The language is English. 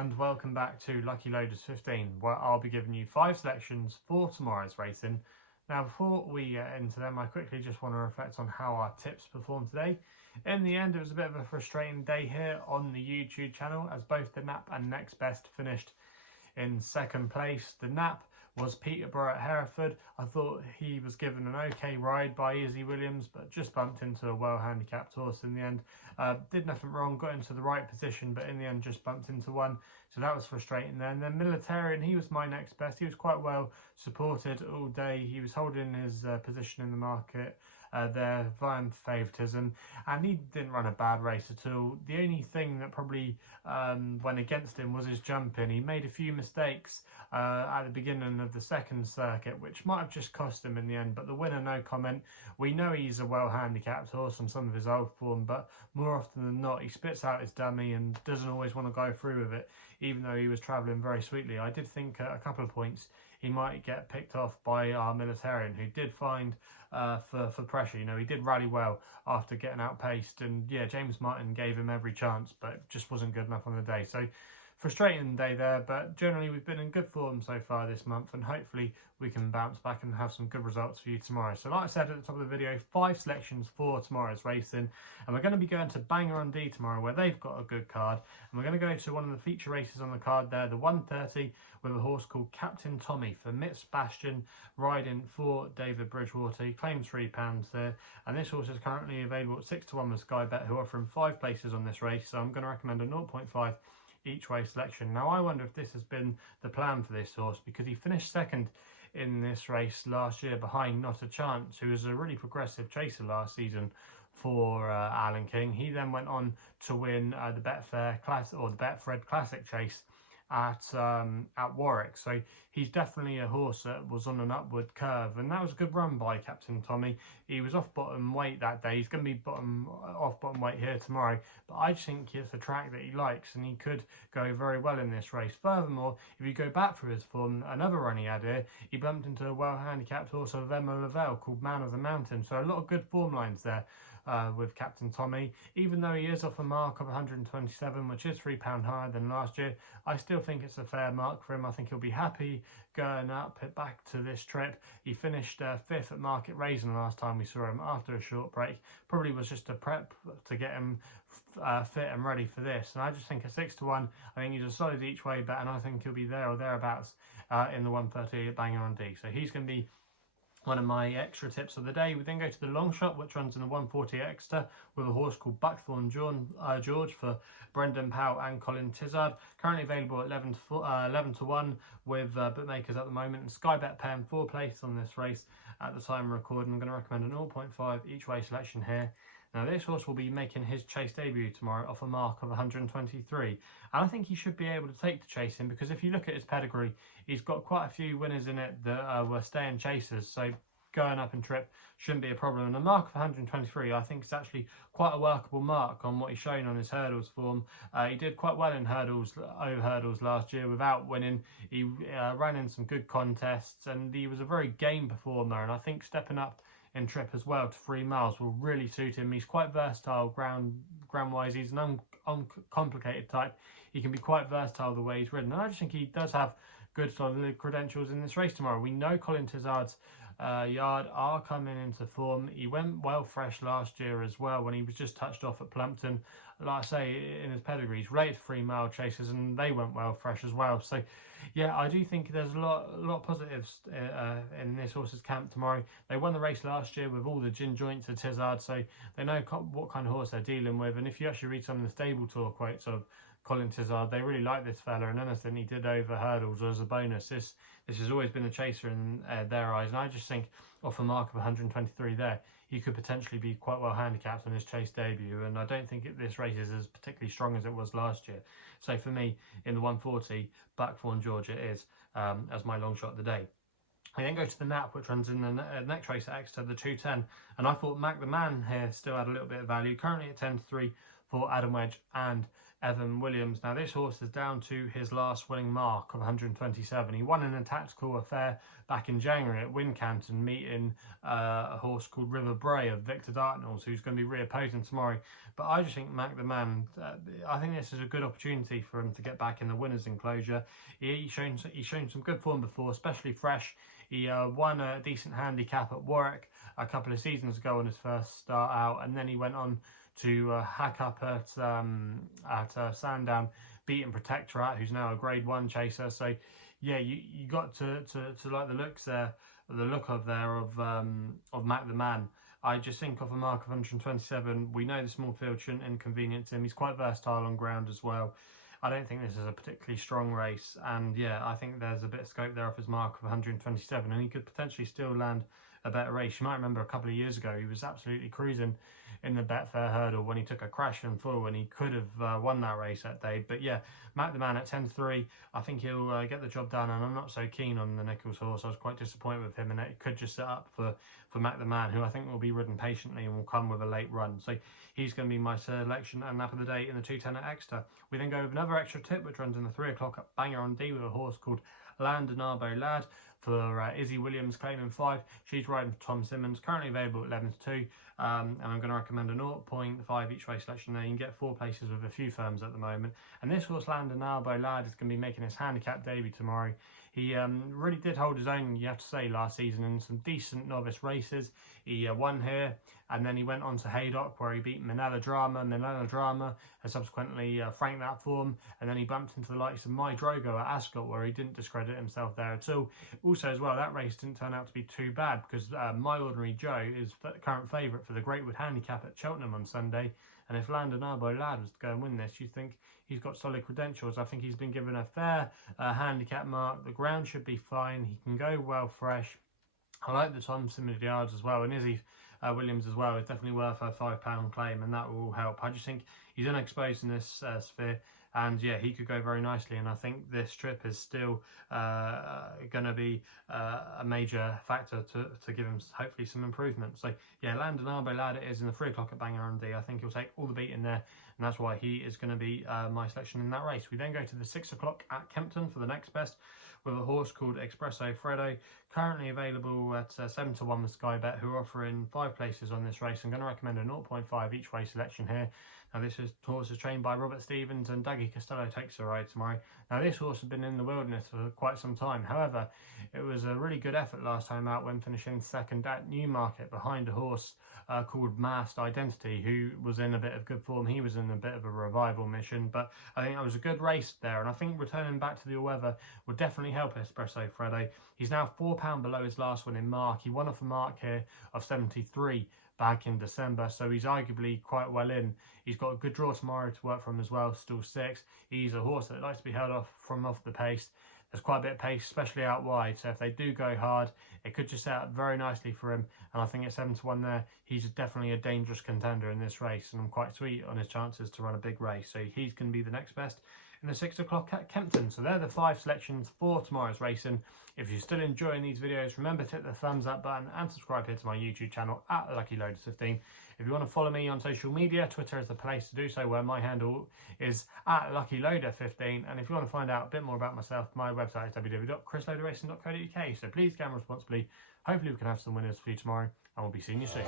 and welcome back to Lucky Loaders 15, where I'll be giving you 5 selections for tomorrow's racing. Now, before we get into them, I quickly just want to reflect on how our tips performed today. In the end, it was a bit of a frustrating day here on the YouTube channel, as both the Nap and Next Best finished in second place. The Nap was Peterborough at Hereford. I thought he was given an okay ride by Izzy Williams, but just bumped into a well-handicapped horse in the end. Did nothing wrong, got into the right position, but in the end just bumped into one. So that was frustrating there. And then Militarian, he was my next best. He was quite well supported all day. He was holding his position in the market there via favouritism, and he didn't run a bad race at all. The only thing that probably went against him was his jumping. He made a few mistakes at the beginning of the second circuit, which might have just cost him in the end, but the winner, no comment. We know he's a well handicapped horse from some of his old form, but more often than not he spits out his dummy and doesn't always want to go through with it, even though he was travelling very sweetly. I did think at a couple of points he might get picked off by our Militarian, who did find for pressure. You know, he did rally well after getting outpaced, and yeah, James Martin gave him every chance, but it just wasn't good enough on the day. So frustrating day there, but generally we've been in good form so far this month, and hopefully we can bounce back and have some good results for you tomorrow. So like I said at the top of the video, 5 selections for tomorrow's racing, and we're going to be going to Bangor-On-Dee tomorrow, where they've got a good card, and we're going to go to one of the feature races on the card there, the 130, with a horse called Captain Tommy for Mitch Bastion, riding for David Bridgewater. He claims £3 there, and this horse is currently available at 6 to 1 with SkyBet, who offer him 5 places on this race, so I'm going to recommend a 0.5 each way selection. Now I wonder if this has been the plan for this horse, because he finished second in this race last year behind Not a Chance, who was a really progressive chaser last season for Alan King. He then went on to win the Betfair Classic, or the Betfred Classic chase at Warwick. So he's definitely a horse that was on an upward curve, and that was a good run by Captain Tommy. He was off bottom weight that day. He's going to be off bottom weight here tomorrow, but I just think it's a track that he likes, and he could go very well in this race. Furthermore, if you go back through his form, another run he had here, he bumped into a well handicapped horse of Emma Lavelle called Man of the Mountain. So a lot of good form lines there with Captain Tommy. Even though he is off a mark of 127, which is £3 higher than last year, I still think it's a fair mark for him. I think he'll be happy going up back to this trip. He finished 5th at Market Raisin last time we saw him after a short break. Probably was just a prep to get him fit and ready for this. And I just think a 6 to 1, I think he's a solid each way bet, and I think he'll be there or thereabouts in the 130 at Bangor-On-Dee. So he's going to be one of my extra tips of the day. We then go to the Longshot, which runs in the 140 Exeter, with a horse called Buckthorn George for Brendan Powell and Colin Tizard. Currently available at 11 to 1 with bookmakers at the moment, and SkyBet paying 4 places on this race at the time of recording. I'm going to recommend a 0.5 each way selection here. Now this horse will be making his chase debut tomorrow off a mark of 123, and I think he should be able to take the chasing, because if you look at his pedigree, he's got quite a few winners in it that were staying chasers, so going up in trip shouldn't be a problem. And a mark of 123 I think is actually quite a workable mark on what he's shown on his hurdles form. He did quite well in hurdles, over hurdles last year without winning. He ran in some good contests, and he was a very game performer, and I think stepping up in trip as well to 3 miles will really suit him. He's quite versatile ground wise. He's an uncomplicated type. He can be quite versatile the way he's ridden, and I just think he does have good solid credentials in this race tomorrow. We know Colin Tizard's yard are coming into form. He went well fresh last year as well when he was just touched off at Plumpton. Like I say, in his pedigree, he's related to 3 mile chasers, and they went well fresh as well. So yeah, I do think there's a lot of positives in this horse's camp tomorrow. They won the race last year with all the gin joints of Tizard, so they know what kind of horse they're dealing with. And if you actually read some of the stable tour quotes of Colin Tizard, they really like this fella, and anything he did over hurdles was a bonus. This has always been a chaser in their eyes, and I just think off a mark of 123 there, he could potentially be quite well handicapped on his chase debut, and I don't think this race is as particularly strong as it was last year. So for me, in the 140, Buckthorn George it is as my long shot of the day. I then go to the Nap, which runs in the next race at Exeter, the 210, and I thought Mack the Man here still had a little bit of value, currently at 10 to 3 for Adam Wedge and Evan Williams. Now this horse is down to his last winning mark of 127. He won in a tactical affair back in January at Wincanton, meeting a horse called River Bray of Victor Dartnells, who's going to be reopposing tomorrow. But I just think Mack the Man, I think this is a good opportunity for him to get back in the winner's enclosure. He's shown some good form before, especially fresh. He won a decent handicap at Warwick a couple of seasons ago on his first start out, and then he went on to hack up at Sandown, beating Protectorat, who's now a Grade 1 chaser. So yeah, you got to like the look of Mack the Man. I just think off a mark of 127, we know the small field shouldn't inconvenience him. He's quite versatile on ground as well. I don't think this is a particularly strong race, and yeah, I think there's a bit of scope there off his mark of 127, and he could potentially still land a better race. You might remember a couple of years ago he was absolutely cruising in the Betfair Hurdle when he took a crash in full, and he could have won that race that day. But yeah, Mack the Man at 10-3, I think he'll get the job done, and I'm not so keen on the Nichols horse. I was quite disappointed with him, and it could just set up for Mack the Man, who I think will be ridden patiently and will come with a late run. So he's going to be my selection and nap of the day in the 210 at Exeter. We then go with another extra tip, which runs in the 3 o'clock at Bangor-On-Dee with a horse called Llandinabo Lad for Izzy Williams, claiming 5. She's riding for Tom Simmons, currently available at 11-2, and I'm going to recommend a 0.5 each way selection there. You can get 4 places with a few firms at the moment, and this horse Llandinabo Lad is going to be making his handicap debut tomorrow. He really did hold his own, you have to say, last season in some decent novice races. He won here, and then he went on to Haydock, where he beat Manila Drama. Manila Drama has subsequently franked that form, and then he bumped into the likes of My Drogo at Ascot, where he didn't discredit himself there at all. Also, as well, that race didn't turn out to be too bad, because My Ordinary Joe is the current favourite for the Greatwood Handicap at Cheltenham on Sunday. And if Llandinabo Lad was to go and win this, you think he's got solid credentials. I think he's been given a fair handicap mark. The ground should be fine. He can go well fresh. I like the Tom Simmons yards as well, and Izzy Williams as well is definitely worth a £5 claim, and that will help. I just think he's unexposed in this sphere, and yeah, he could go very nicely, and I think this trip is still going to be a major factor to give him hopefully some improvement. So yeah, Llandinabo Lad it is in the 3 o'clock at Bangor-On-Dee. I think he'll take all the beat in there, and that's why he is going to be my selection in that race. We then go to the 6 o'clock at Kempton for the next best, with a horse called Espresso Freddo, currently available at 7-1 with SkyBet, who are offering 5 places on this race. I'm going to recommend a 0.5 each way selection here. Now this horse is trained by Robert Stevens, and Dougie Costello takes a ride tomorrow. Now this horse has been in the wilderness for quite some time. However, it was a really good effort last time out when finishing second at Newmarket behind a horse called Masked Identity, who was in a bit of good form. He was in a bit of a revival mission, but I think it was a good race there, and I think returning back to the all-weather would definitely help Espresso Freddo. He's now £4 below his last winning mark. He won off a mark here of 73 back in December, so he's arguably quite well in. He's got a good draw tomorrow to work from as well, still 6. He's a horse that likes to be held off the pace. There's quite a bit of pace, especially out wide, so if they do go hard, it could just set up very nicely for him, and I think at 7-1 there, he's definitely a dangerous contender in this race, and I'm quite sweet on his chances to run a big race, so he's going to be the next best in the 6 o'clock at Kempton. So they're the 5 selections for tomorrow's racing. If you're still enjoying these videos, remember to hit the thumbs up button and subscribe here to my YouTube channel at LuckyLoaders15. If you want to follow me on social media, Twitter is the place to do so, where my handle is at LuckyLoader15. And if you want to find out a bit more about myself, my website is www.chrisloaderracing.co.uk. So please gamble responsibly. Hopefully we can have some winners for you tomorrow, and we'll be seeing you soon.